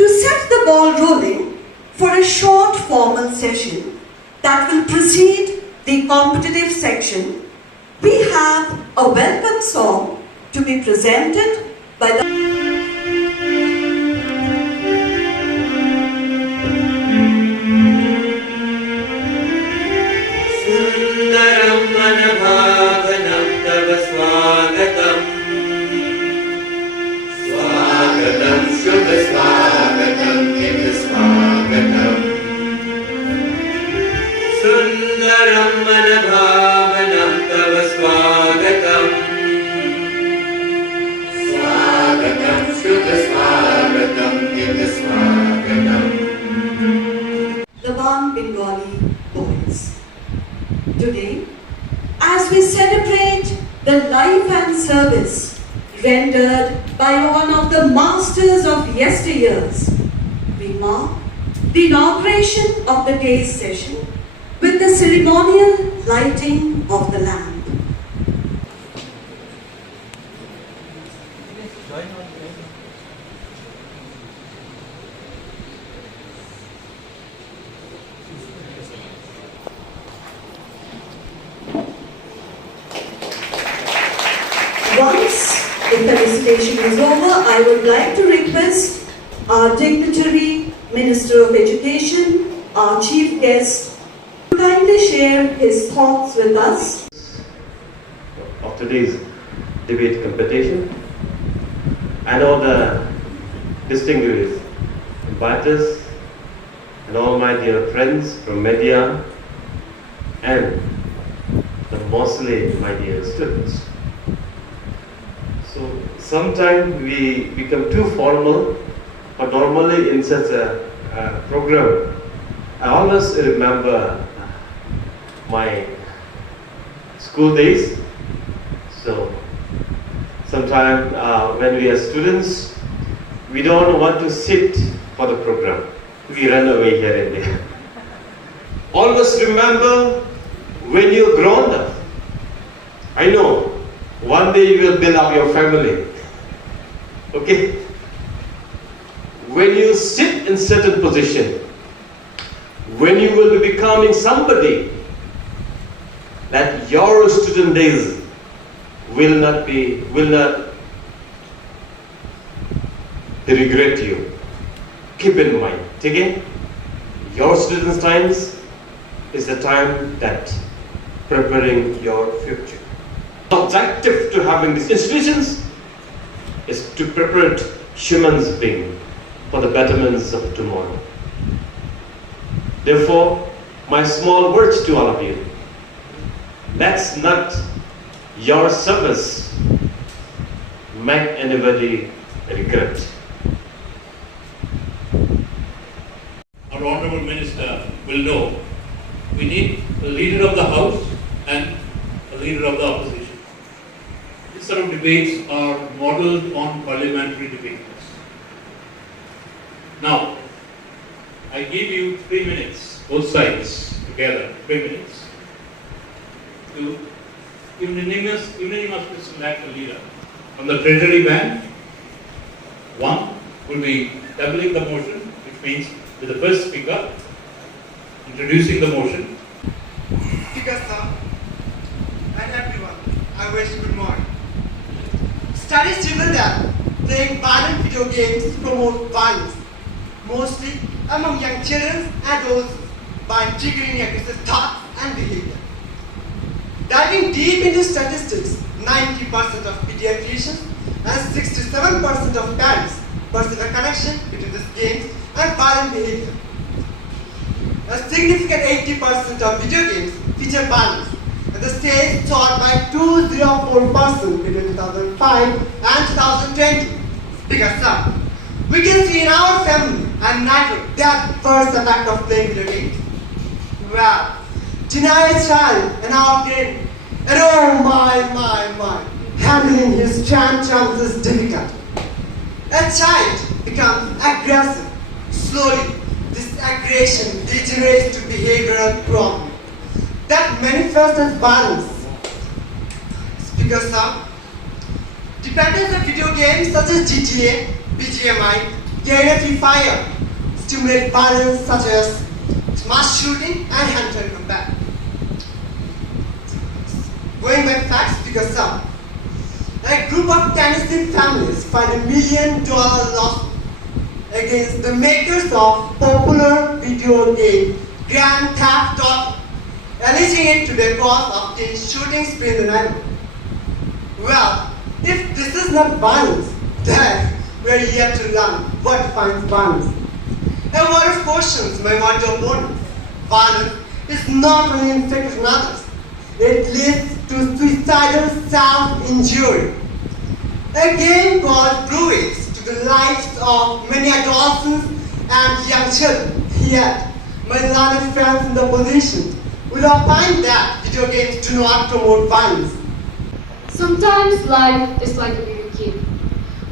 To set the ball rolling for a short formal session that will precede the competitive section, we have a welcome song to be presented by the Laban Bengalee boys. Today, as we celebrate the life and service rendered by one of the masters of yesteryears, we mark the inauguration of the day's session with the ceremonial lighting of the lamp. Once the felicitation is over, I would like to request our dignitary Minister of Education, our chief guest, to kindly share his thoughts with us. Of today's debate competition, and all the distinguished inviters and all my dear friends from media and mostly my dear students. So sometimes we become too formal, but normally in such a program, I always remember my school days. So sometimes when we are students, we don't want to sit for the program. We run away here and there. Always remember when you're grown up. I know one day you will build up your family. Okay? When you sit in certain position, when you will be becoming somebody, that your student days will not regret you. Keep in mind, okay? Your students' times is the time that preparing your future. The objective to having these institutions is to prepare humans being for the betterments of tomorrow. Therefore, my small words to all of you, let's not your service make anybody regret. Our Honorable Minister will know we need a leader of the House and a leader of the opposition. These sort of debates are modeled on parliamentary debates. Now, I give you 3 minutes, both sides together, 3 minutes, to unanimously select a leader. From the Treasury Bank, one will be doubling the motion, which means with the first speaker introducing the motion. Speaker sir, and everyone, I wish good morning. Studies reveal that playing violent video games promote violence, mostly among young children and adults, by triggering aggressive thoughts and behavior. Diving deep into statistics, 90% of pediatricians and 67% of parents perceive a connection between these games and violent behavior. A significant 80% of video games feature violence, and the stage taught by 204% between 2005 and 2020. Because sir, we can see in our family and neighborhood that first effect of playing video games. Well, deny a child an outfit, and oh my, handling his tantrums is difficult. A child becomes aggressive. Slowly, this aggression degenerates to behavioral problem that manifests as violence. Speaker sir, dependence on video games such as GTA, BGMI, Guerrilla Free Fire stimulate violence such as mass shooting and hand-to-hand combat. Going by facts, because some. A group of Tennessee families filed $1 million lawsuit against the makers of popular video game Grand Theft Auto, alleging it to be cause of teen shooting spree in the neighborhood. Well, if this is not violence, then we are yet to learn what defines violence. A word of caution to my modern opponents. Violence is not only inflicted on others, it leads to suicidal self-injury. A game called Bruise to the lives of many adolescents and young children. Yet, my learned friends in the opposition would opine that video games do not promote violence. Sometimes life is like a video game.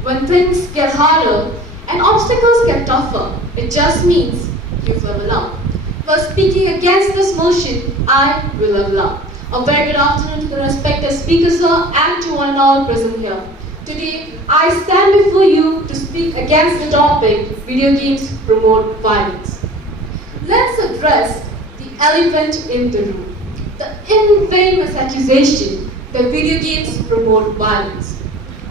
When things get harder and obstacles get tougher, it just means you've leveled up. For speaking against this motion, I will level up. A very good afternoon to the respected speakers here and to one and all present here. Today, I stand before you to speak against the topic, video games promote violence. Let's address the elephant in the room, the infamous accusation that video games promote violence.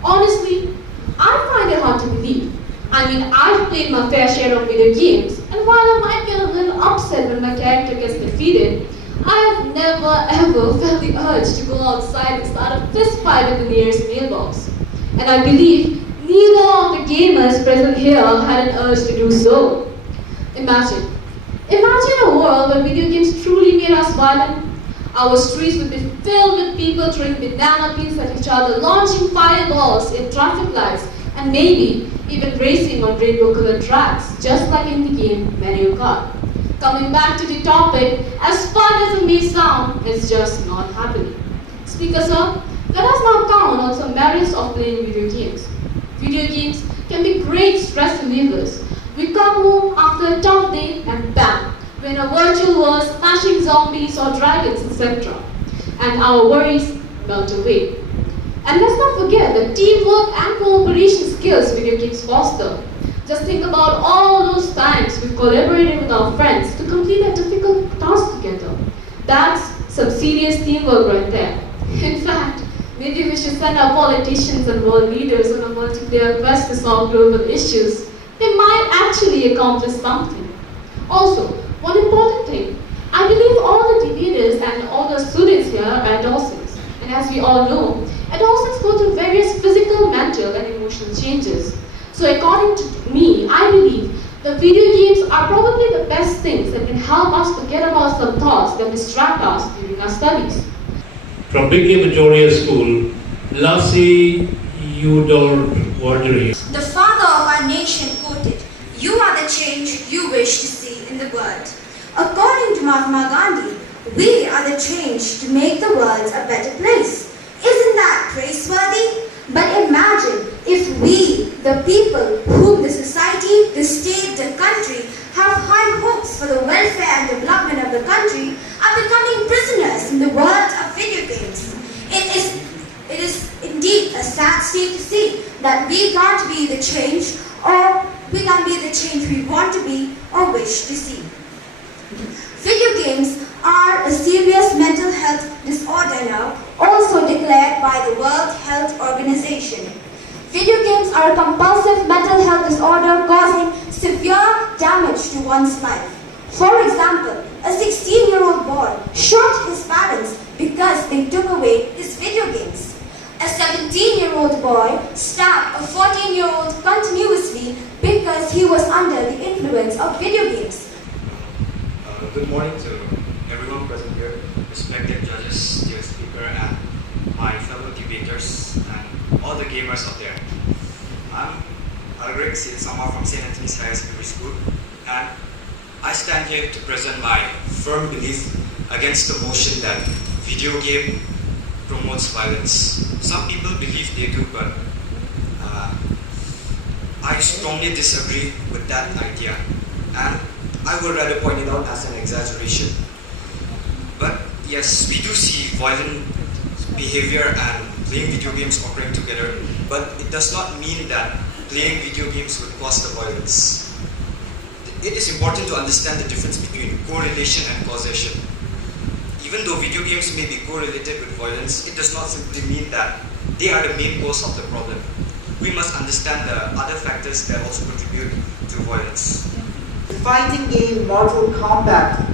Honestly, I find it hard to believe. I mean, I've played my fair share of video games, and while I might get a little upset when my character gets defeated, I have never ever felt the urge to go outside and start a fist fight at the nearest mailbox. And I believe neither of the gamers present here had an urge to do so. Imagine a world where video games truly made us violent. Our streets would be filled with people throwing banana peels at each other, launching fireballs in traffic lights, and maybe even racing on rainbow-colored tracks, just like in the game Mario Kart. Coming back to the topic, as fun as it may sound, it's just not happening. Speaker sir, let us now count on some merits of playing video games. Video games can be great stress relievers. We come home after a tough day and bam, we're in a virtual world smashing zombies or dragons, etc. And our worries melt away. And let's not forget the teamwork and cooperation skills video games foster. Just think about all those times we collaborated with our friends to complete a difficult task together. That's some serious teamwork right there. In fact, maybe we should send our politicians and world leaders on a multiplayer quest to solve global issues. They might actually accomplish something. Also, one important thing, I believe all the debaters and all the students here are adolescents. And as we all know, adolescents go through various physical, mental, and emotional changes. So according to me, I believe the video games are probably the best things that can help us forget about some thoughts that distract us during our studies. From Bengalee Majority School, Lassie Udor Wardry. The father of our nation quoted, "You are the change you wish to see in the world." According to Mahatma Gandhi, we are the change to make the world a better place. Isn't that praiseworthy? But imagine if we, the people, whom the society, the state, the country, have high hopes for the welfare and development of the country, are becoming prisoners in the world of video games. It is indeed a sad state to see that we can't be the change, or we can't be the change we want to be or wish to see. Video games are a serious mental health disorder now, also declared by the World Health Organization. Video games are a compulsive mental health disorder causing severe damage to one's life. For example, a 16-year-old boy shot his parents because they took away his video games. A 17-year-old boy stabbed a 14-year-old continuously because he was under the influence of video games. Good morning to everyone present here, respected judges, dear speaker, and my fellow debaters, and all the gamers out there. I'm Alric Sama from St. Anthony's Higher Secondary School, and I stand here to present my firm belief against the motion that video game promotes violence. Some people believe they do, but I strongly disagree with that idea, and I would rather point it out as an exaggeration. But yes, we do see violent behavior and playing video games occurring together, but it does not mean that playing video games will foster violence. It is important to understand the difference between correlation and causation. Even though video games may be correlated with violence, it does not simply mean that they are the main cause of the problem. We must understand the other factors that also contribute to violence. The fighting game Mortal Kombat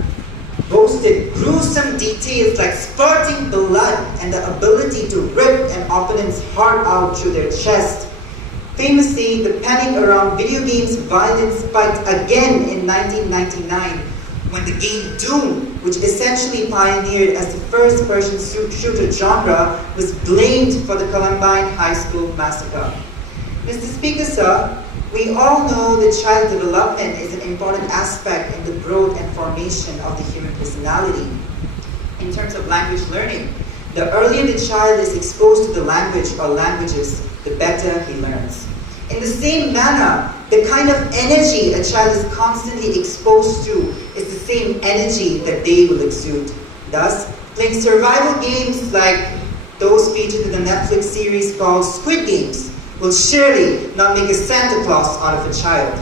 boasted gruesome details like spurting blood and the ability to rip an opponent's heart out through their chest. Famously, the panic around video games violence spiked again in 1999 when the game Doom, which essentially pioneered as the first-person shooter genre, was blamed for the Columbine High School massacre. Mr. Speaker, sir, we all know that child development is an important aspect in the growth and formation of the human personality. In terms of language learning, the earlier the child is exposed to the language or languages, the better he learns. In the same manner, the kind of energy a child is constantly exposed to is the same energy that they will exude. Thus, playing survival games like those featured in the Netflix series called Squid Games will surely not make a Santa Claus out of a child.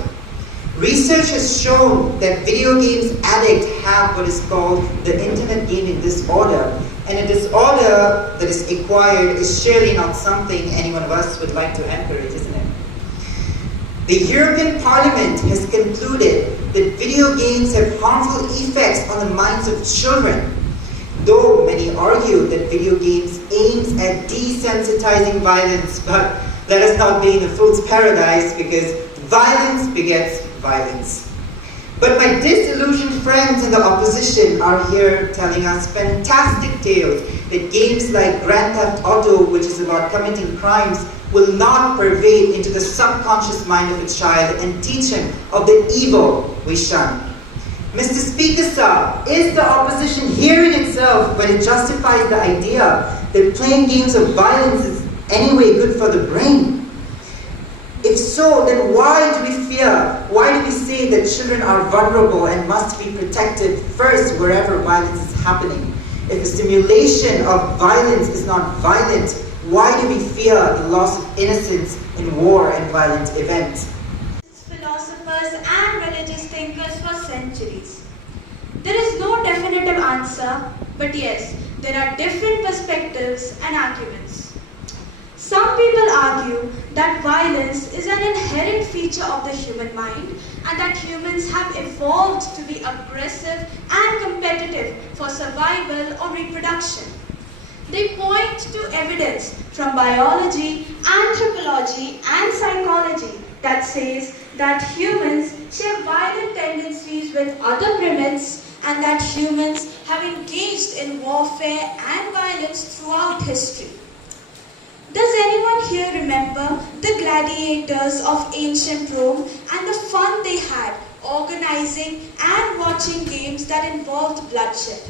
Research has shown that video games addicts have what is called the internet gaming disorder, and a disorder that is acquired is surely not something any one of us would like to encourage, isn't it? The European Parliament has concluded that video games have harmful effects on the minds of children, though many argue that video games aims at desensitizing violence, but let us not be in a fool's paradise because violence begets violence. But my disillusioned friends in the opposition are here telling us fantastic tales that games like Grand Theft Auto, which is about committing crimes, will not pervade into the subconscious mind of a child and teach him of the evil we shun. Mr. Speaker, sir, is the opposition hearing itself when it justifies the idea that playing games of violence is anyway good for the brain? If so, then why do we fear? Why do we say that children are vulnerable and must be protected first wherever violence is happening? If a simulation of violence is not violent, why do we fear the loss of innocence in war and violent events? Philosophers and religious thinkers for centuries. There is no definitive answer, but yes, there are different perspectives and arguments. Some people argue that violence is an inherent feature of the human mind and that humans have evolved to be aggressive and competitive for survival or reproduction. They point to evidence from biology, anthropology, and psychology that says that humans share violent tendencies with other primates and that humans have engaged in warfare and violence throughout history. Does anyone here remember the gladiators of ancient Rome and the fun they had organizing and watching games that involved bloodshed?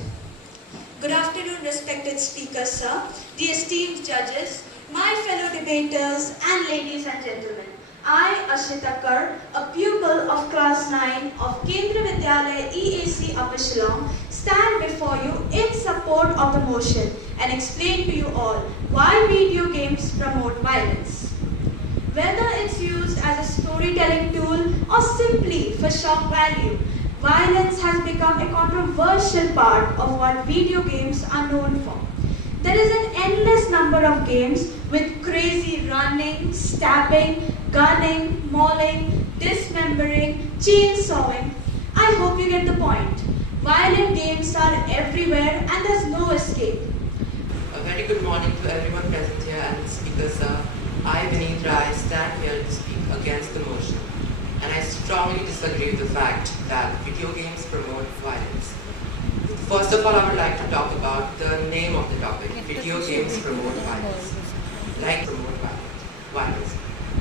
Good afternoon, respected speakers, sir, the esteemed judges, my fellow debaters, and ladies and gentlemen. I, Ashita Kar, a pupil of class 9 of Kendriya Vidyalaya EAC Upper Shillong, stand before you in support of the motion and explain to you all why video games promote violence. Whether it's used as a storytelling tool or simply for shock value, violence has become a controversial part of what video games are known for. There is an endless number of games with crazy running, stabbing, gunning, mauling, dismembering, chainsawing. I hope you get the point. Violent games are everywhere and there's no escape. A very good morning to everyone present here and the speakers, sir. I, Vineet Rai, stand here to speak against the motion. And I strongly disagree with the fact that video games promote violence. First of all, I would like to talk about the name of the topic. Video games promote violence. Like promote violence.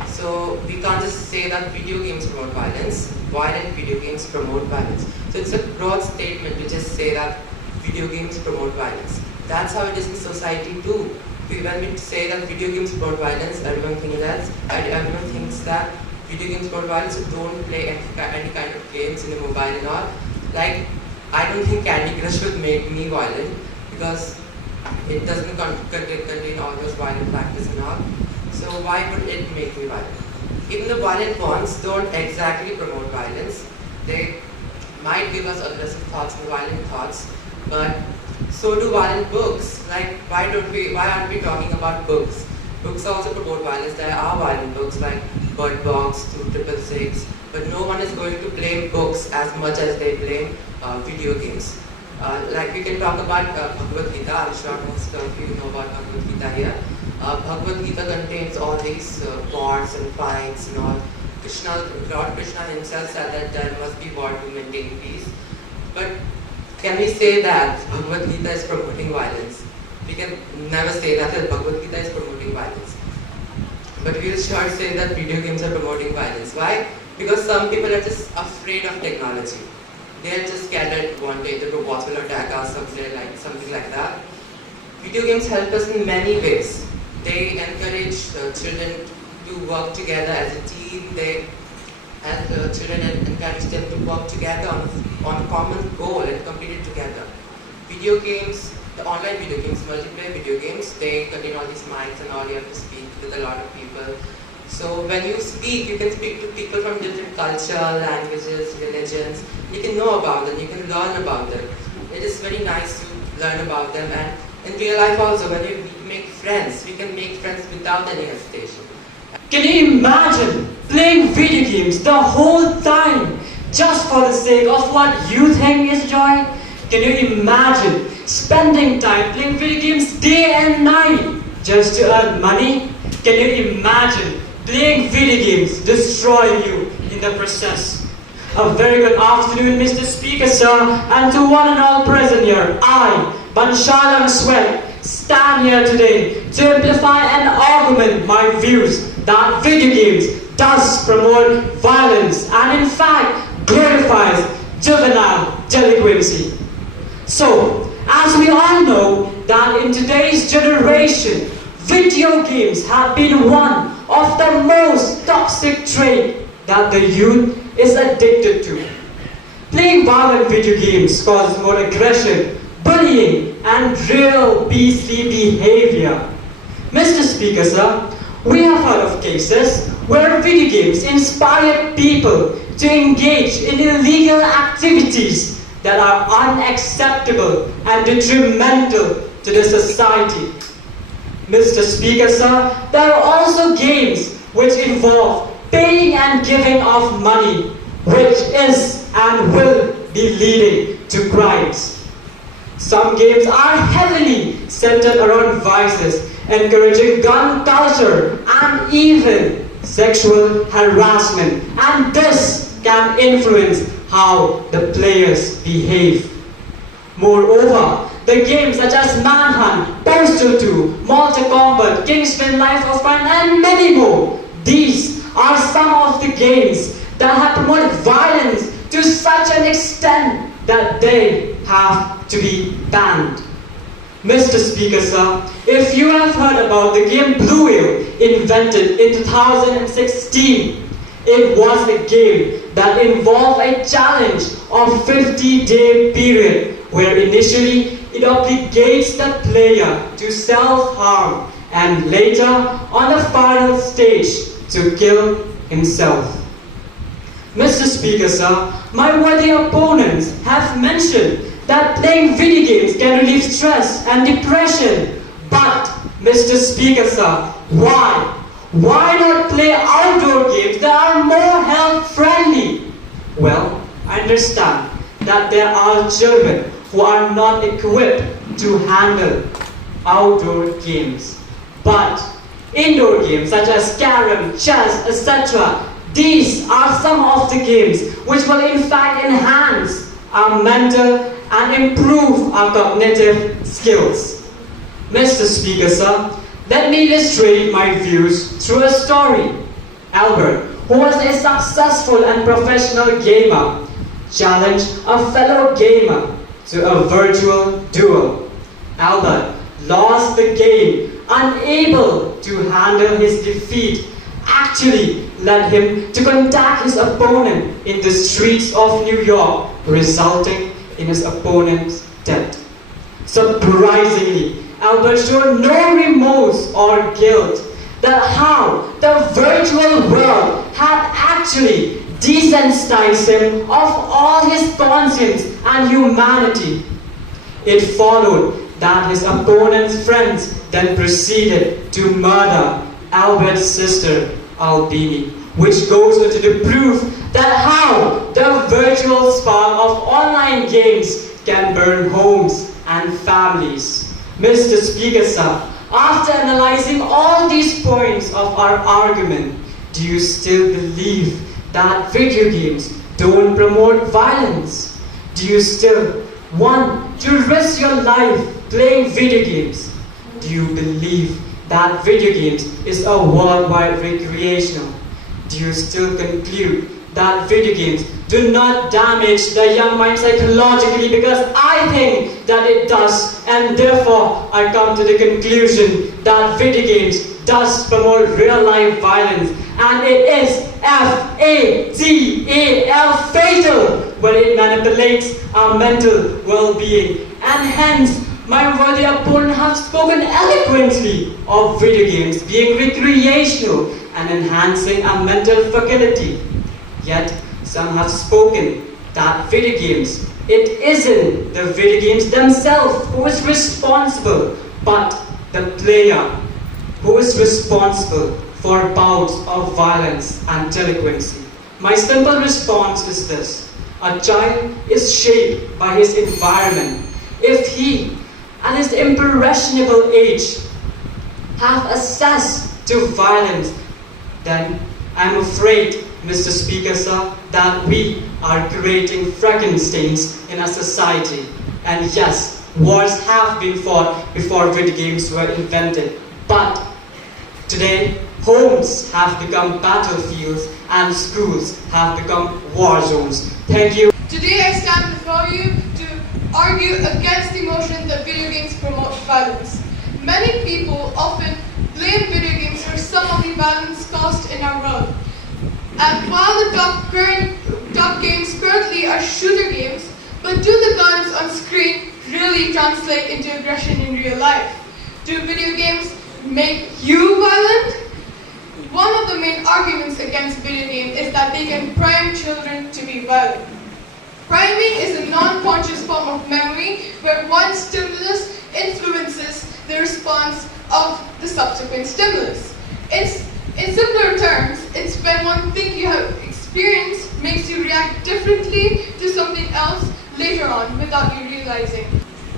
So we can't just say that video games promote violence. Violent video games promote violence. So it's a broad statement to just say that video games promote violence. That's how it is in society too. When we say that video games promote violence, everyone thinks that video games promote violence, so don't play any kind of games in the mobile and all. Like, I don't think Candy Crush would make me violent because it doesn't contain all those violent factors and all. So why would it make me violent? even the violent ones don't exactly promote violence. They might give us aggressive thoughts and violent thoughts, but so do violent books. Like, why aren't we talking about books? Books also promote violence. There are violent books like Bird Box, 2666, but no one is going to blame books as much as they blame video games. Like, we can talk about Bhagavad Gita. I'm sure most of you know about Bhagavad Gita here. Bhagavad Gita contains all these wars and fights and all. Lord Krishna himself said that there must be war to maintain peace. But can we say that Bhagavad Gita is promoting violence? We can never say that Bhagavad Gita is promoting violence. But we'll sure say that video games are promoting violence. Why? Because some people are just afraid of technology. They are just scared that one day the robots will attack us, something like that. Video games help us in many ways. They encourage children to work together as a team. They help children and encourage them to work together on a common goal and complete it together. Video games, the online video games, multiplayer video games, they contain all these mics and all. You have to speak with a lot of people. So when you speak, you can speak to people from different culture, languages, religions. You can know about them, you can learn about them. It is very nice to learn about them, and in real life also, when you make friends, we can make friends without any hesitation. Can you imagine playing video games the whole time just for the sake of what you think is joy? Can you imagine spending time playing video games day and night just to earn money? Can you imagine playing video games destroying you in the process? A very good afternoon, Mr. Speaker, sir, and to one and all present here. I, Banshalam Sweat, stand here today to amplify and augment my views that video games does promote violence and in fact glorifies juvenile delinquency. So, as we all know that in today's generation, video games have been one of the most toxic traits that the youth is addicted to. Playing violent video games causes more aggression, bullying, and real beastly behavior. Mr. Speaker, sir, we have heard of cases where video games inspire people to engage in illegal activities that are unacceptable and detrimental to the society. Mr. Speaker, sir, there are also games which involve paying and giving of money, which is and will be leading to crimes. Some games are heavily centered around vices, encouraging gun culture and even sexual harassment, and this can influence how the players behave. Moreover, the games such as Manhunt, Postal 2, Mortal Kombat, Kingsman Life of Crime, and many more, these are some of the games that have promoted violence to such an extent that they have to be banned. Mr. Speaker, sir, if you have heard about the game Blue Whale, invented in 2016, it was a game that involved a challenge of 50-day period where initially it obligates the player to self-harm and later on the final stage to kill himself. Mr. Speaker, sir, my worthy opponents have mentioned that playing video games can relieve stress and depression. But, Mr. Speaker, sir, why? Why not play outdoor games that are more health-friendly? Well, I understand that there are children who are not equipped to handle outdoor games. But indoor games such as carom, chess, etc., these are some of the games which will in fact enhance our mental and improve our cognitive skills. Mr. Speaker, sir, let me illustrate my views through a story. Albert, who was a successful and professional gamer, challenged a fellow gamer to a virtual duel. Albert lost the game, unable to handle his defeat, actually led him to contact his opponent in the streets of New York, resulting in his opponent's death. Surprisingly, Albert showed no remorse or guilt that how the virtual world had actually desensitized him of all his conscience and humanity. It followed that his opponent's friends then proceeded to murder Albert's sister Albini, which goes into the proof that how the virtual spark of online games can burn homes and families. Mr. Speaker, sir, after analyzing all these points of our argument, do you still believe that video games don't promote violence? Do you still want to risk your life playing video games? Do you believe that video games is a worldwide recreational? Do you still conclude that video games do not damage the young mind psychologically? Because I think that it does, and therefore I come to the conclusion that video games does promote real life violence, and it is fatal, fatal, when it manipulates our mental well-being. And hence, my worthy opponent has spoken eloquently of video games being recreational and enhancing our mental faculty. Yet, some have spoken that video games, it isn't the video games themselves who is responsible, but the player who is responsible for bouts of violence and delinquency. My simple response is this: a child is shaped by his environment. If he, at his impressionable age, have access to violence, then I'm afraid, Mr. Speaker, sir, that we are creating Frankensteins in our society. And yes, wars have been fought before video games were invented. But today, homes have become battlefields and schools have become war zones. Thank you. Today I stand before you to argue against the motion that video games promote violence. Many people often blame video games for some of the violence caused in our world. And while the top games currently are shooter games, but do the guns on screen really translate into aggression in real life? Do video games make you violent? One of the main arguments against video games is that they can prime children to be violent. Priming is a non-conscious form of memory where one stimulus influences the response of the subsequent stimulus. In simpler terms, it's when one thing you have experienced makes you react differently to something else later on without you realizing.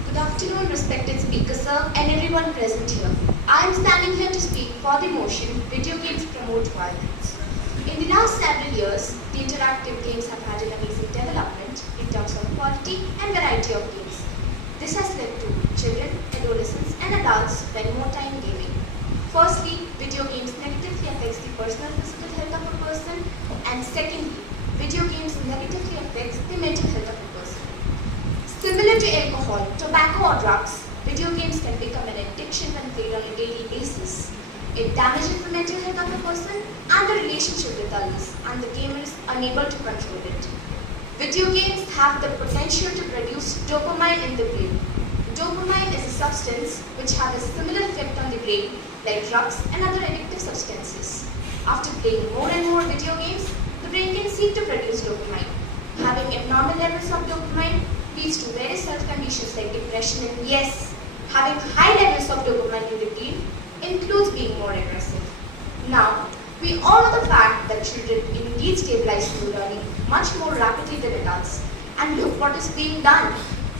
Good afternoon, respected Speaker Sir, and everyone present here. I am standing here to speak for the motion, video games promote violence. In the last several years, the interactive games have had an amazing development in terms of quality and variety of games. This has led to children, adolescents, and adults spend more time gaming. Firstly, video games negatively affects the personal physical health of a person, and secondly, video games negatively affects the mental health of a person. Similar to alcohol, tobacco or drugs, video games can become an addiction when played on a daily basis. It damages the mental health of a person and the relationship with others, and the gamer is unable to control it. Video games have the potential to produce dopamine in the brain. Dopamine is a substance which has a similar effect on the brain like drugs and other addictive substances. After playing more and more video games, the brain can seek to produce dopamine. Having abnormal levels of dopamine leads to various health conditions like depression, and yes, having high levels of dopamine in the brain includes being more aggressive. Now, we all know the fact that children indeed stabilize through learning much more rapidly than adults. And look what is being done.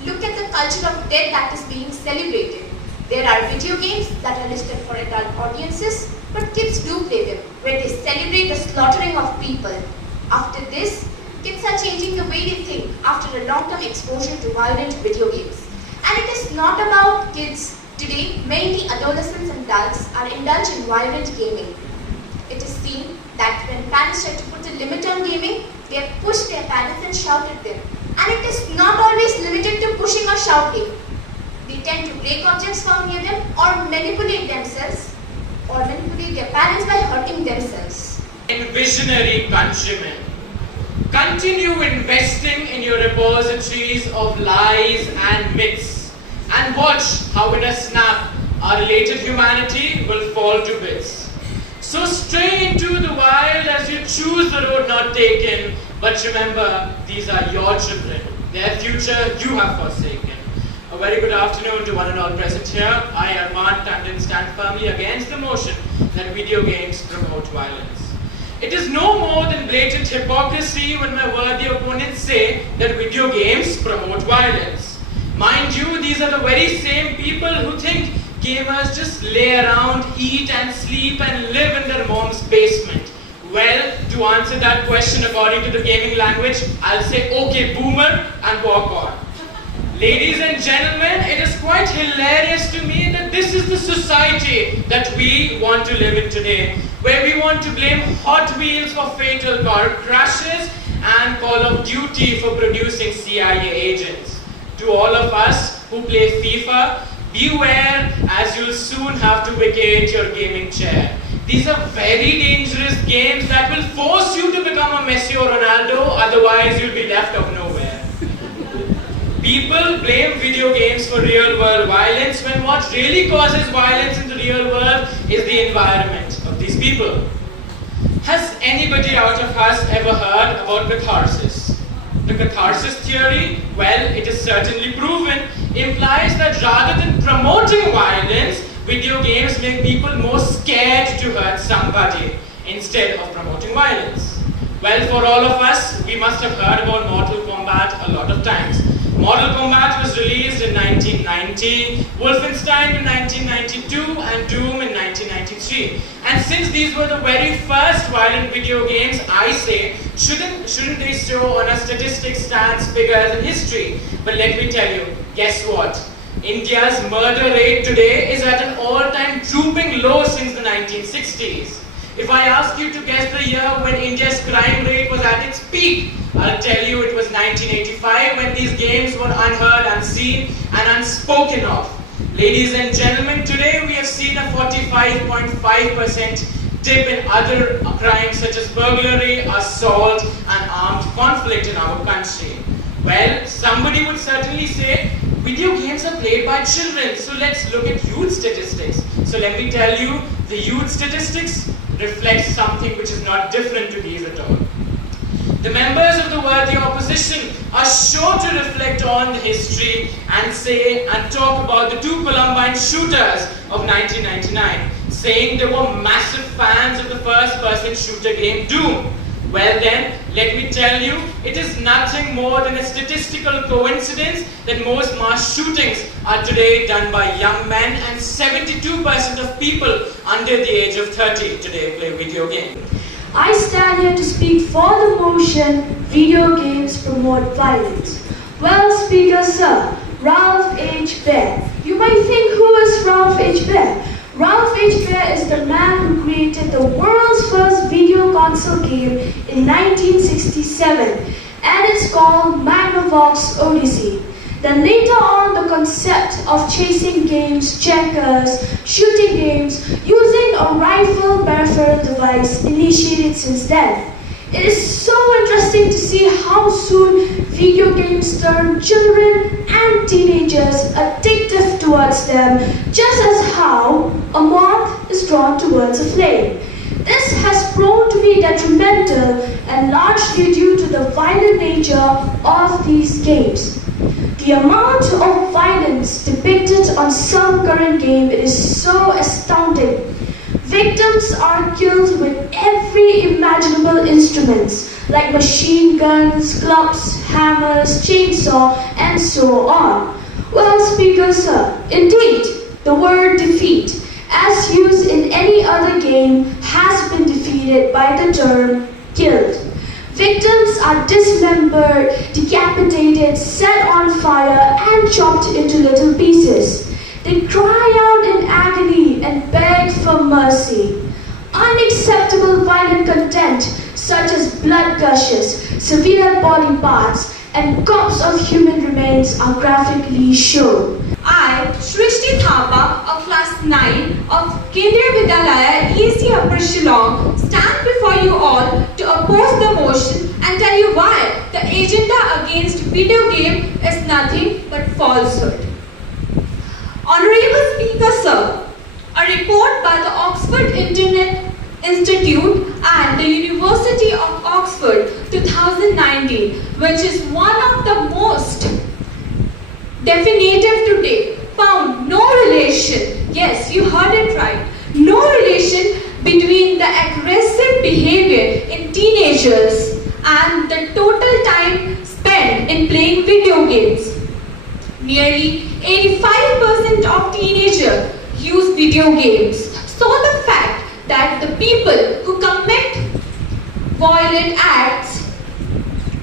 Look at the culture of death that is being celebrated. There are video games that are listed for adult audiences, but kids do play them, where they celebrate the slaughtering of people. After this, kids are changing the way they think after a long-term exposure to violent video games. And it is not about kids. Today, mainly adolescents and adults are indulged in violent gaming. It is seen that when parents try to put a limit on gaming, they have pushed their parents and shout at them. And it is not always limited to pushing or shouting. They tend to break objects found near them or manipulate themselves or manipulate their parents by hurting themselves. In visionary countrymen, continue investing in your repositories of lies and myths, and watch how in a snap our related humanity will fall to bits. So stray into the wild as you choose the road not taken. But remember, these are your children. Their future you have forsaken. A very good afternoon to one and all present here. I, Armand Tandon, stand firmly against the motion that video games promote violence. It is no more than blatant hypocrisy when my worthy opponents say that video games promote violence. Mind you, these are the very same people who think gamers just lay around, eat and sleep and live in their mom's basement. Well, to answer that question according to the gaming language, I'll say okay boomer and walk on. Ladies and gentlemen, it is quite hilarious to me that this is the society that we want to live in today, where we want to blame Hot Wheels for fatal car crashes and Call of Duty for producing CIA agents. To all of us who play FIFA, beware as you'll soon have to vacate your gaming chair. These are very dangerous games that will force you to become a Messi or Ronaldo, otherwise you'll be left of nowhere. People blame video games for real world violence when what really causes violence in the real world is the environment of these people. Has anybody out of us ever heard about catharsis? The catharsis theory, well, it is certainly proven, implies that rather than promoting violence, video games make people more scared to hurt somebody instead of promoting violence. Well, for all of us, we must have heard about Mortal Kombat a lot of times. Mortal Kombat was released in 1990, Wolfenstein in 1992, and Doom in 1993. And since these were the very first violent video games, I say, shouldn't they show on a statistics, stats, figures, and history? But let me tell you, guess what? India's murder rate today is at an all-time drooping low since the 1960s. If I ask you to guess the year when India's crime rate was at its peak, I'll tell you it was 1985 when these games were unheard, unseen, and unspoken of. Ladies and gentlemen, today we have seen a 45.5% dip in other crimes such as burglary, assault, and armed conflict in our country. Well, somebody would certainly say, video games are played by children, so let's look at youth statistics. So let me tell you, the youth statistics reflect something which is not different to these at all. The members of the worthy opposition are sure to reflect on the history and say and talk about the two Columbine shooters of 1999, saying they were massive fans of the first-person shooter game Doom. Well then, let me tell you, it is nothing more than a statistical coincidence that most mass shootings are today done by young men, and 72% of people under the age of 30 today play video games. I stand here to speak for the motion, video games promote violence. Well, Speaker Sir, Ralph H. Baer. You might think, who is Ralph H. Baer? Ralph H. Baer is the man who created the world's first video console game in 1967, and it's called Magnavox Odyssey. Then later on, the concept of chasing games, checkers, shooting games, using a rifle peripheral device initiated since then. It is so interesting to see how soon video games turn children and teenagers addictive towards them, just as how a moth is drawn towards a flame. This has proven to be detrimental and largely due to the violent nature of these games. The amount of violence depicted on some current game is so astounding. Victims are killed with every imaginable instruments like machine guns, clubs, hammers, chainsaw, and so on. Well, Speaker Sir, indeed, the word defeat, as used in any other game, has been defeated by the term killed. Victims are dismembered, decapitated, set on fire, and chopped into little pieces. They cry out in agony and beg for mercy. Unacceptable violent content such as blood gushes, severed body parts, and corpses of human remains are graphically shown. I, Shrishti Thapa, of class 9 of Kendriya Vidyalaya ESD Upper Shillong, stand before you all to oppose the motion and tell you why the agenda against video game is nothing but falsehood. Honorable Speaker Sir, a report by the Oxford Internet Institute and the University of Oxford 2019, which is one of the most definitive today, found no relation, yes, you heard it right, no relation between the aggressive behavior in teenagers and the total time spent in playing video games. Nearly 85% of teenagers use video games. So the fact that the people who commit violent acts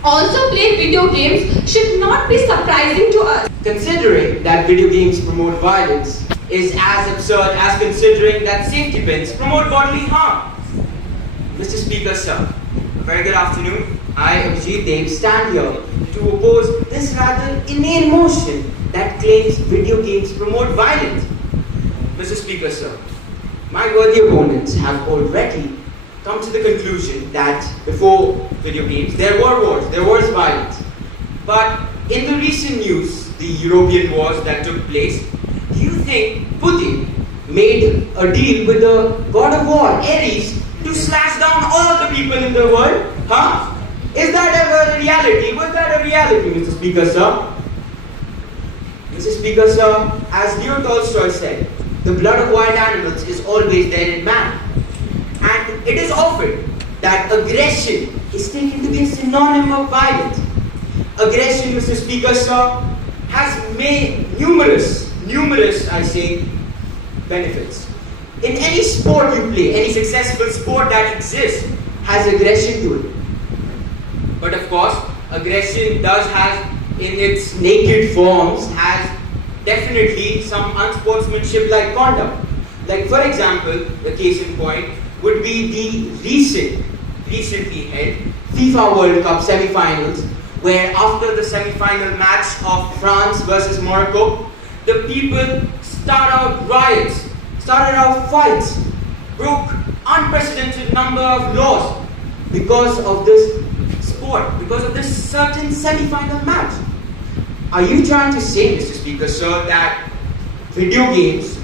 also play video games should not be surprising to us. Considering that video games promote violence is as absurd as considering that safety pins promote bodily harm. Mr. Speaker, sir, a very good afternoon. I, Abhijit Dev, stand here to oppose this rather inane motion that claims video games promote violence. Mr. Speaker, sir, my worthy opponents have already come to the conclusion that before video games there were wars, there was violence. But in the recent news, the European wars that took place, do you think Putin made a deal with the god of war, Ares, to slash down all the people in the world? Huh? Is that ever a reality? Was that a reality, Mr. Speaker, sir? Mr. Speaker, sir, as Leo Tolstoy said, the blood of wild animals is always there in man. And it is often that aggression is taken to be a synonym of violence. Aggression, Mr. Speaker, sir, has made numerous, I say, benefits. In any sport you play, any successful sport that exists has aggression to it. But of course, aggression does have, in its naked forms, has definitely some unsportsmanship-like conduct. Like, for example, the case in point would be the recently held FIFA World Cup semi-finals, where after the semi-final match of France versus Morocco, the people started out riots, started out fights, broke unprecedented number of laws because of this sport, because of this certain semi-final match. Are you trying to say, Mr. Speaker, sir, that video games,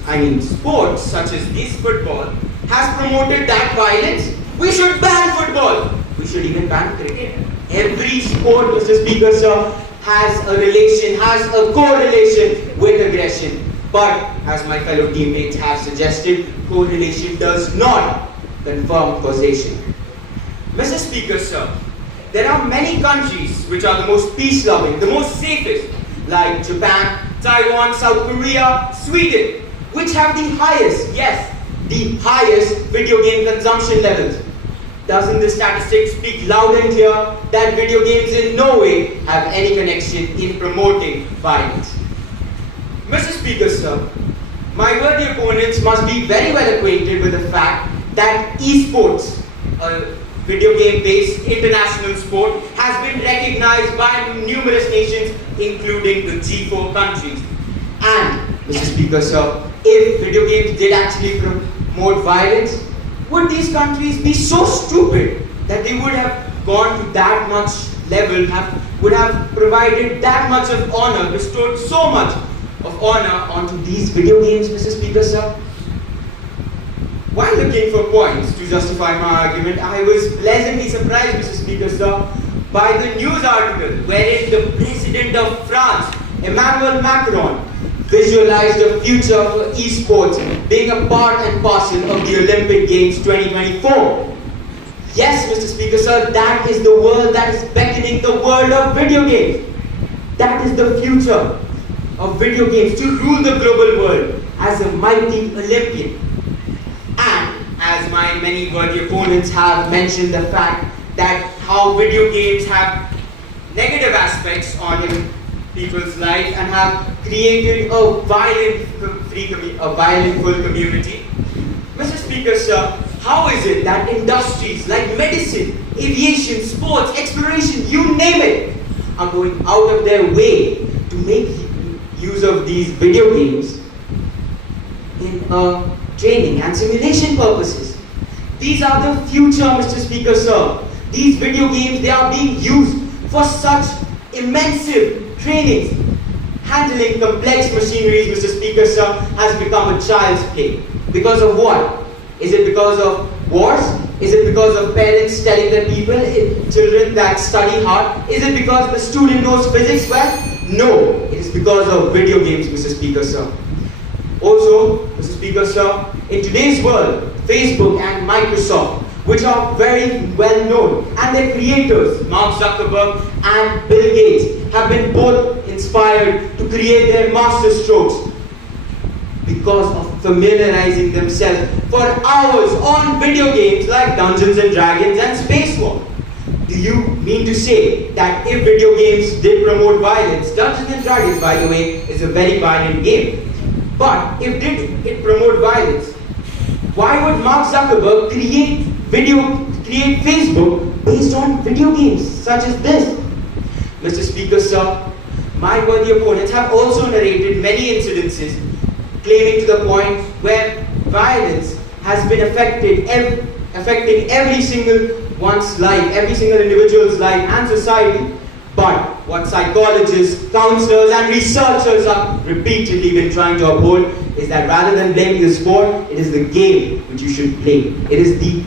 sports such as this football, has promoted that violence? We should ban football. We should even ban cricket. Every sport, Mr. Speaker, sir, has a relation, has a correlation with aggression. But, as my fellow teammates have suggested, correlation does not confirm causation. Mr. Speaker, sir, there are many countries which are the most peace-loving, the most safest, like Japan, Taiwan, South Korea, Sweden, which have the highest, yes, the highest video game consumption levels. Doesn't the statistics speak loud and clear that video games in no way have any connection in promoting violence? Mr. Speaker, sir, my worthy opponents must be very well acquainted with the fact that esports, a video game-based international sport, has been recognized by numerous nations, including the G4 countries. And, Mr. Speaker, sir, if video games did actually promote violence, would these countries be so stupid that they would have gone to that much level, would have provided that much of honor, bestowed so much of honor onto these video games, Mr. Speaker, sir? While looking for points to justify my argument, I was pleasantly surprised, Mr. Speaker, sir, by the news article wherein the President of France, Emmanuel Macron, visualized a future for esports being a part and parcel of the Olympic Games 2024. Yes, Mr. Speaker, sir, that is the world that is beckoning, the world of video games. That is the future of video games, to rule the global world as a mighty Olympian. And as my many worthy opponents have mentioned the fact that how video games have negative aspects on people's life and have created a violent, full community. Mr. Speaker, sir, how is it that industries like medicine, aviation, sports, exploration, you name it, are going out of their way to make use of these video games in training and simulation purposes? These are the future, Mr. Speaker, sir. These video games, they are being used for such immense trainings. Handling complex machineries, Mr. Speaker, sir, has become a child's play. Because of what? Is it because of Wars? Is it because of parents telling their children that study hard? Is it because the student knows physics well? No, it is because of video games, Mr. Speaker, sir. Also, Mr. Speaker, sir, in today's world, Facebook and Microsoft, which are very well known, and their creators, Mark Zuckerberg and Bill Gates, have been both inspired to create their master strokes because of familiarizing themselves for hours on video games like Dungeons and Dragons and Space War. Do you mean to say that if video games did promote violence, Dungeons and Dragons, by the way, is a very violent game, but if it promote violence, why would Mark Zuckerberg create Facebook based on video games such as this? Mr. Speaker, sir, my worthy opponents have also narrated many incidences claiming to the point where violence has been affecting every single one's life, every single individual's life and society. But what psychologists, counselors and researchers have repeatedly been trying to uphold is that rather than blaming the sport, it is the game which you should blame. It is the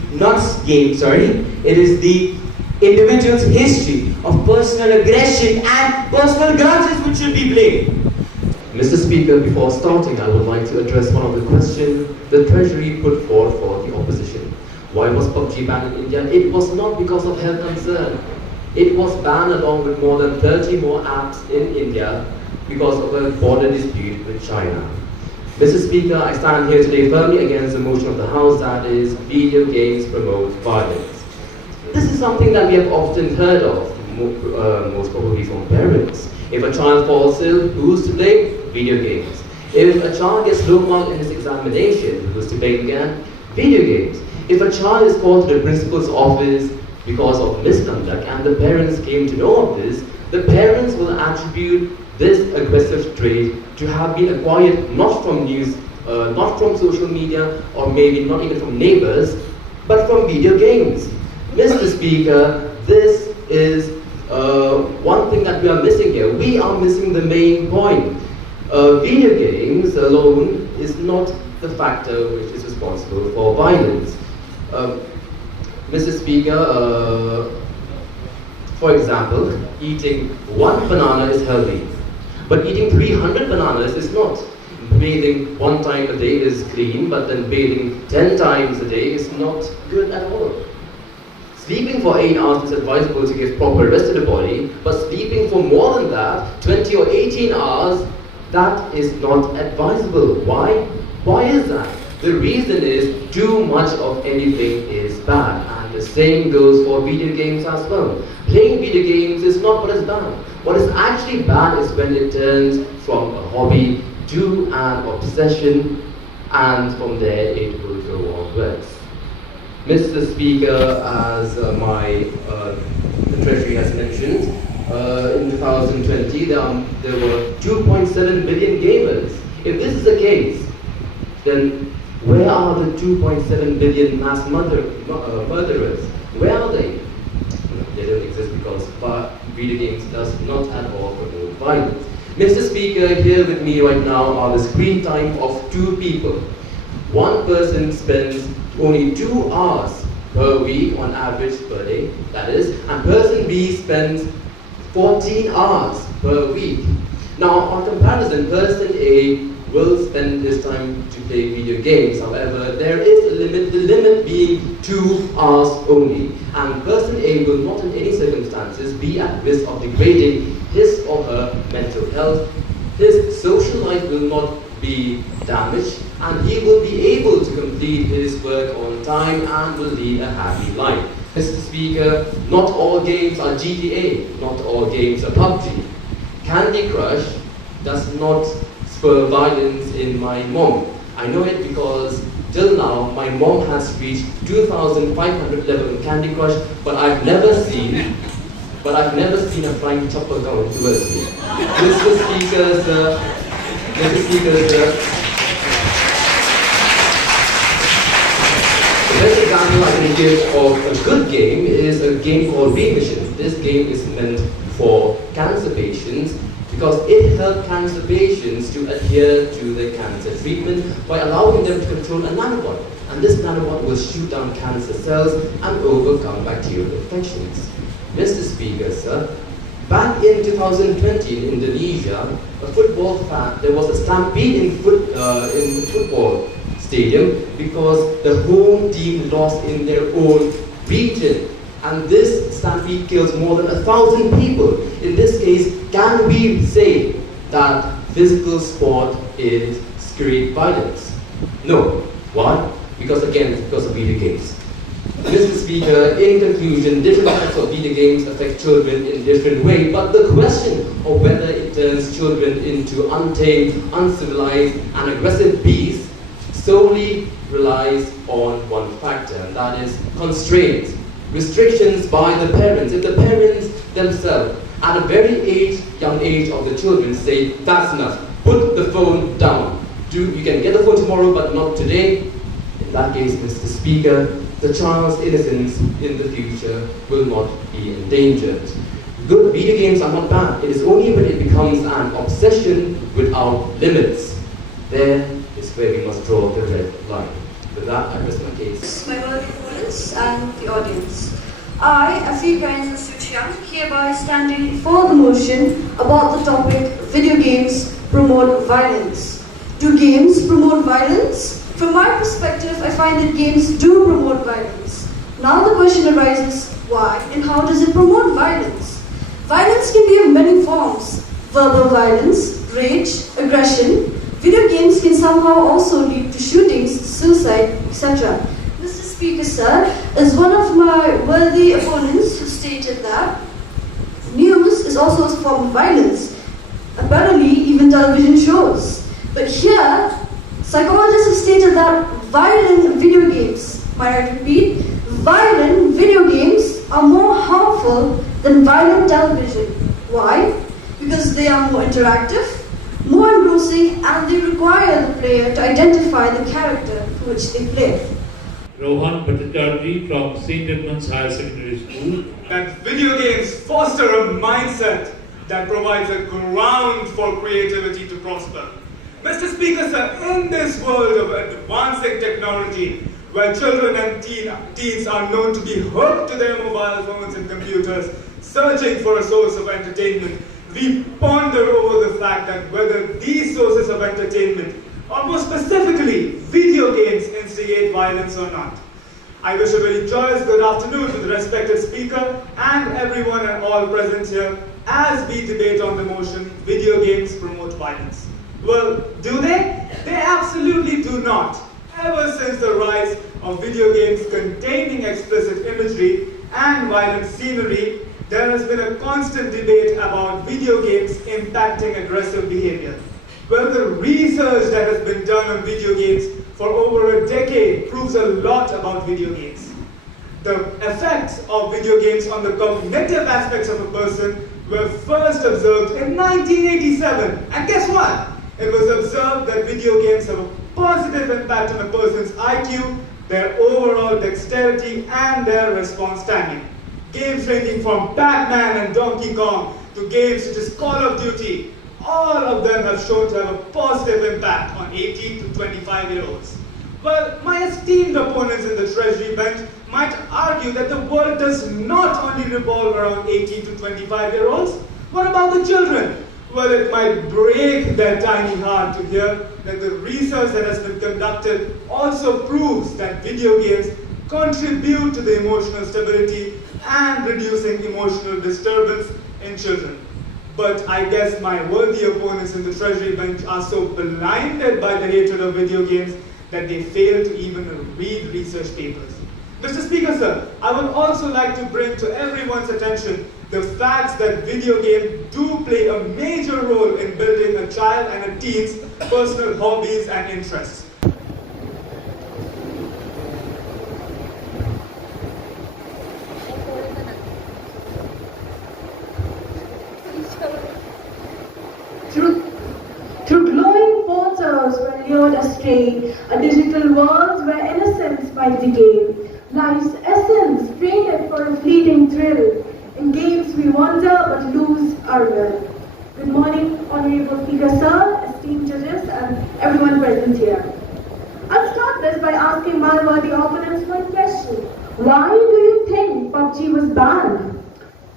it is the individual's history of personal aggression and personal grudges which should be blamed. Mr. Speaker, before starting, I would like to address one of the questions the Treasury put forth for the opposition. Why was PUBG banned in India? It was not because of health concern. It was banned along with more than 30 more apps in India because of a border dispute with China. Mr. Speaker, I stand here today firmly against the motion of the House that is, video games promote violence. This is something that we have often heard of, most probably from parents. If a child falls ill, who's to blame? Video games. If a child gets low mark in his examination, who's to blame again? Video games. If a child is called to the principal's office because of misconduct and the parents came to know of this, the parents will attribute this aggressive trait to have been acquired not from news, not from social media, or maybe not even from neighbors, but from video games. Mr. Speaker, this is one thing that we are missing here. We are missing the main point. Video games alone is not the factor which is responsible for violence. Mr. Speaker, for example, eating one banana is healthy, but eating 300 bananas is not. Bathing one time a day is clean, but then bathing 10 times a day is not good at all. Sleeping for 8 hours is advisable to give proper rest to the body, but sleeping for more than that, 20 or 18 hours, that is not advisable. Why? Why is that? The reason is too much of anything is bad, and the same goes for video games as well. Playing video games is not what is bad. What is actually bad is when it turns from a hobby to an obsession, and from there it will go on worse. Mr. Speaker, as the Treasury has mentioned, in 2020 there were 2.7 billion gamers. If this is the case, then where are the 2.7 billion mass murderers? Where are they? They don't exist because video games does not at all promote violence. Mr. Speaker, here with me right now are the screen time of 2 people. One person spends only 2 hours per week on average per day, that is, and person B spends 14 hours per week. Now, on comparison, person A will spend his time to play video games. However, there is a limit, the limit being 2 hours only. And person A will not in any circumstances be at risk of degrading his or her mental health. His social life will not be damaged, and he will be able to complete his work on time and will lead a happy life. Mr. Speaker, not all games are GTA, not all games are PUBG. Candy Crush does not spur violence in my mom. I know it because till now my mom has reached 2,500 level in Candy Crush, but I've never seen a flying chopper coming towards me. Mr. Speaker, sir. Mr. Speaker, sir. The best example I can give of a good game is a game called B Mission. This game is meant for cancer patients because it helps cancer patients to adhere to the cancer treatment by allowing them to control a nanobot. and this nanobot will shoot down cancer cells and overcome bacterial infections. Mr. Speaker, sir, back in 2020 in Indonesia, there was a stampede in the football stadium because the home team lost in their own region. And this stampede kills more than 1,000 people. In this case, can we say that physical sport is street violence? No. Why? Because again, it's because of video games. Mr. Speaker, in conclusion, different types of video games affect children in different ways, but the question of whether it turns children into untamed, uncivilized, and aggressive beasts solely relies on one factor, and that is constraints, restrictions by the parents. If the parents themselves, at a very young age of the children, say, that's enough, put the phone down. You can get the phone tomorrow, but not today. In that case, Mr. Speaker, the child's innocence in the future will not be endangered. Good video games are not bad. It is only when it becomes an obsession without limits. There is where we must draw the red line. With that, I rest my case. My worthy opponents and the audience. I, as the parents of Suchiang, hereby standing for the motion about the topic, video games promote violence. Do games promote violence? From my perspective, I find that games do promote violence. Now the question arises, why and how does it promote violence? Violence can be of many forms. Verbal violence, rage, aggression. Video games can somehow also lead to shootings, suicide, etc. Mr. Speaker, sir, as one of my worthy opponents who stated that news is also a form of violence, apparently even television shows. But here, psychologists have stated that violent video games, might I repeat, violent video games are more harmful than violent television. Why? Because they are more interactive, more engrossing, and they require the player to identify the character for which they play. Rohan Bhattacharjee from St. Edmund's Higher Secondary School. That video games foster a mindset that provides a ground for creativity to prosper. Mr. Speaker, sir, in this world of advancing technology, where children and teens are known to be hooked to their mobile phones and computers, searching for a source of entertainment, we ponder over the fact that whether these sources of entertainment, or more specifically, video games, instigate violence or not. I wish a very joyous good afternoon to the respected speaker and everyone and all present here as we debate on the motion, video games promote violence. Well, do they? They absolutely do not. Ever since the rise of video games containing explicit imagery and violent scenery, there has been a constant debate about video games impacting aggressive behavior. Well, the research that has been done on video games for over a decade proves a lot about video games. The effects of video games on the cognitive aspects of a person were first observed in 1987. And guess what? It was observed that video games have a positive impact on a person's IQ, their overall dexterity, and their response timing. Games ranging from Pac-Man and Donkey Kong to games such as Call of Duty, all of them have shown to have a positive impact on 18 to 25-year-olds. Well, my esteemed opponents in the Treasury bench might argue that the world does not only revolve around 18 to 25-year-olds. What about the children? Well, it might break their tiny heart to hear that the research that has been conducted also proves that video games contribute to the emotional stability and reducing emotional disturbance in children. But I guess my worthy opponents in the Treasury bench are so blinded by the hatred of video games that they fail to even read research papers. Mr. Speaker, sir, I would also like to bring to everyone's attention the facts that video games do play a major role in building a child and a teen's personal hobbies and interests. Through glowing photos were lured astray, a digital world where innocence might be gained. Life's essence traded for a fleeting thrill. In games we wander but lose our will. Good morning, Honorable Speaker Sir, esteemed judges, and everyone present here. I'll start this start by asking my worthy opponents one question. Why do you think PUBG was banned?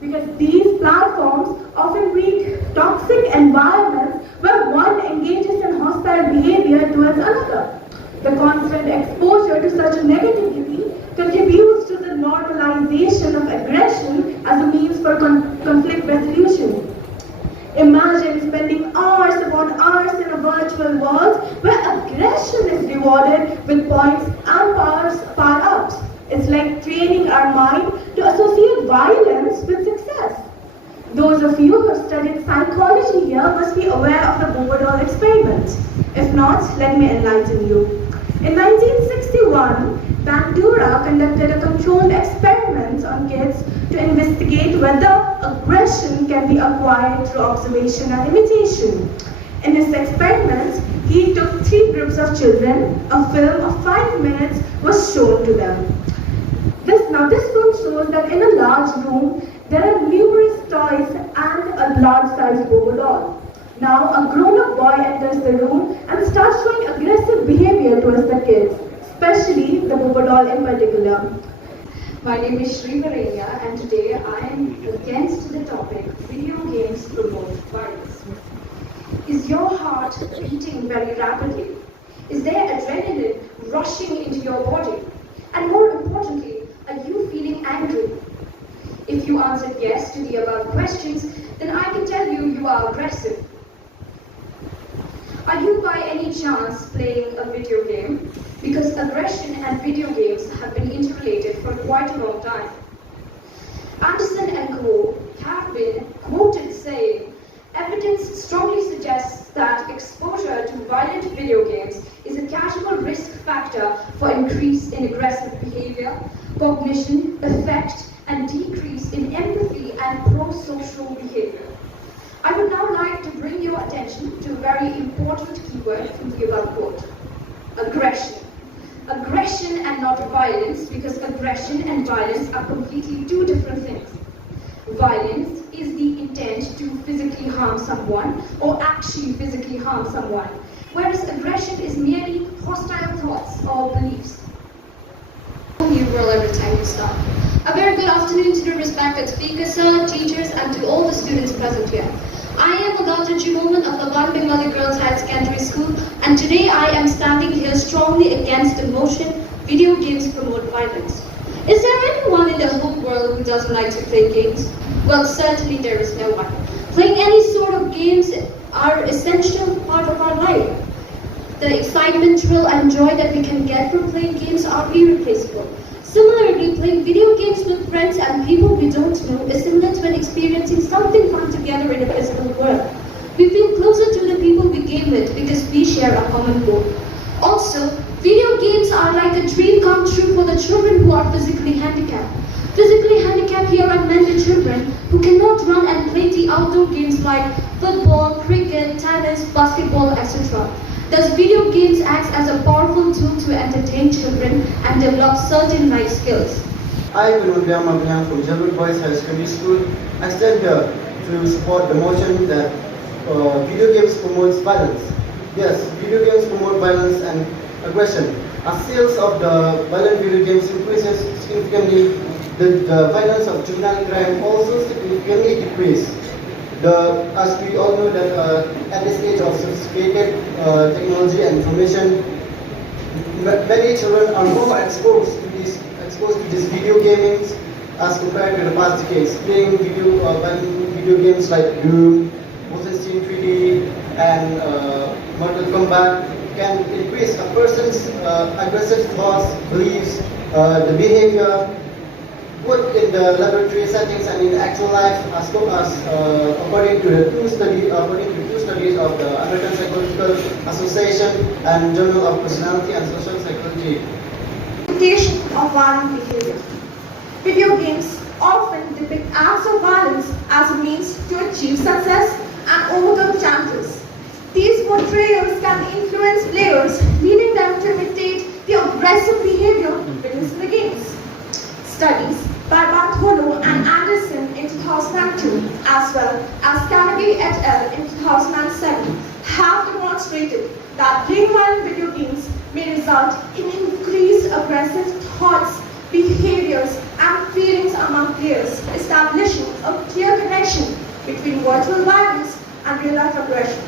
Because these platforms often breed toxic environments where one engages in hostile behavior towards another. The constant exposure to such negativity contributes to the normalization of aggression as a means for conflict resolution. Imagine spending hours upon hours in a virtual world where aggression is rewarded with points and power-ups. It's like training our mind to associate violence with success. Those of you who have studied psychology here must be aware of the rebuttal experiment. If not, let me enlighten you. In 1961, Bandura conducted a controlled experiment on kids to investigate whether aggression can be acquired through observation and imitation. In his experiment, he took 3 groups of children. A film of 5 minutes was shown to them. This film shows that in a large room, there are numerous toys and a large-sized Bobo doll. Now, a grown-up boy enters the room and starts showing aggressive behavior towards the kids, especially the Bobo doll in particular. My name is Sri Varenya, and today I am against the topic, video games promote violence. Is your heart beating very rapidly? Is there adrenaline rushing into your body? And more importantly, are you feeling angry? If you answered yes to the above questions, then I can tell you you are aggressive. Are you by any chance playing a video game? Because aggression and video games have been interrelated for quite a long time. Anderson and co. have been quoted saying, evidence strongly suggests that exposure to violent video games is a casual risk factor for increase in aggressive behavior, cognition, affect, and decrease in empathy and pro-social behavior. I would now like to bring your attention to a very important keyword from the above quote. Aggression. Aggression and not violence, because aggression and violence are completely 2 different things. Violence is the intent to physically harm someone or actually physically harm someone, whereas aggression is merely hostile thoughts or beliefs. You will every time you start. A very good afternoon to the respected speakers, sir, teachers, and to all the students present here. I am a Gautam woman of Laban Bengalee Girls Higher Secondary School, and today I am standing here strongly against the motion, video games promote violence. Is there anyone in the whole world who doesn't like to play games? Well, certainly there is no one. Playing any sort of games are an essential part of our life. The excitement, thrill, and joy that we can get from playing games are irreplaceable. Similarly, playing video games with friends and people we don't know is similar to experiencing something fun together in a physical world. We feel closer to the people we game with because we share a common goal. Also, video games are like a dream come true for the children who are physically handicapped. Physically handicapped here are meant the children who cannot run and play the outdoor games like football, cricket, tennis, basketball, etc. Thus, video games act as a powerful tool to entertain children and develop certain life skills. I, Bengalee from Jabal Boys High Secondary School, I stand here to support the motion that video games promotes violence. Yes, video games promote violence and aggression. As sales of the violent video games increases significantly, the violence of juvenile crime also significantly decreases. As we all know that at this age of sophisticated technology and information, many children are more exposed to these video games as compared to the past decades. Playing video games like Doom, Wolfenstein 3D, and Mortal Kombat can increase a person's aggressive thoughts, beliefs, the behavior, both in the laboratory settings and in actual life, as well as according to the two studies of the American Psychological Association and Journal of Personality and Social Psychology. Imitation of violent behavior. Video games often depict acts of violence as a means to achieve success and overcome challenges. These portrayals can influence players, leading them to imitate the aggressive behavior witnessed in the games. Studies by Bartholo and Anderson in 2002, as well as Carnegie et al. In 2007, have demonstrated that playing violent video games may result in aggressive thoughts, behaviors, and feelings among players, establishing a clear connection between virtual violence and real-life aggression.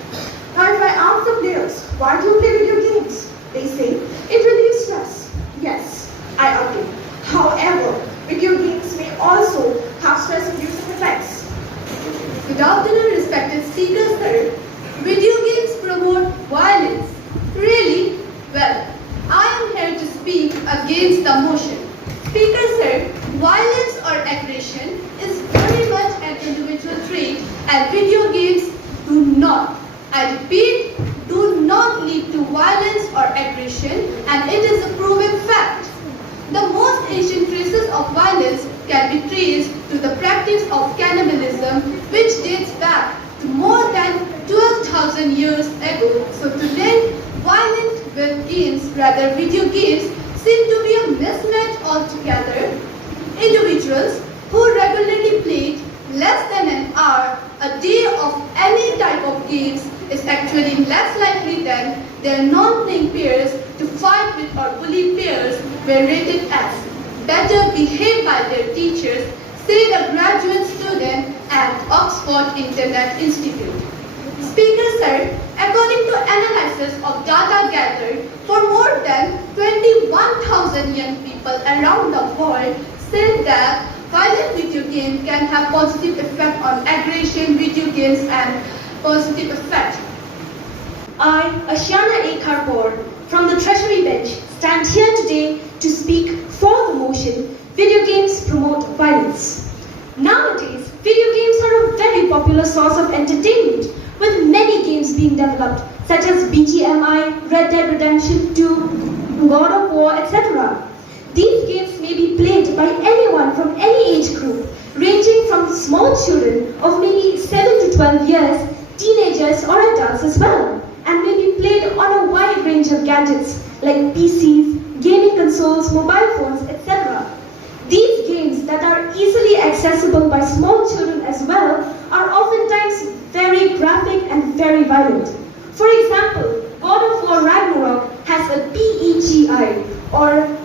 Now, if I ask the players, why do you play video games? They say, it relieves stress. Yes, I agree. However, video games may also have stress-inducing effects. Good afternoon, respected speakers, sir. Video games promote violence. Really? Well, I am here to speak against the motion. Speaker, sir, violence or aggression is very much an individual trait, and video games do not, I repeat, do not lead to violence or aggression, and it is a proven fact. The most ancient traces of violence can be traced to the practice of cannibalism, which dates back to more than 12,000 years ago. So today, violent games, rather video games, seem to be a mismatch altogether. Individuals who regularly played less than an hour a day of any type of games is actually less likely than their non-playing peers to fight with or bully peers were rated as better behaved by their teachers, say the graduate student at Oxford Internet Institute. Speaker, sir, according to analysis of data gathered for more than 21,000 young people around the world, said that violent video games can have positive effect on aggression, video games, and positive effect. I, Ashiana A. Karpour, from the Treasury Bench, stand here today to speak for the motion, video games promote violence. Nowadays, video games are a very popular source of entertainment, with many games being developed, such as BGMI, Red Dead Redemption 2, God of War, etc. These games may be played by anyone from any age group, ranging from small children of maybe 7 to 12 years, teenagers or adults as well, and may be played on a wide range of gadgets like PCs, gaming consoles, mobile phones, etc. These games that are easily accessible by small children as well are oftentimes very graphic and very violent. For example, God of War Ragnarok has a PEGI, or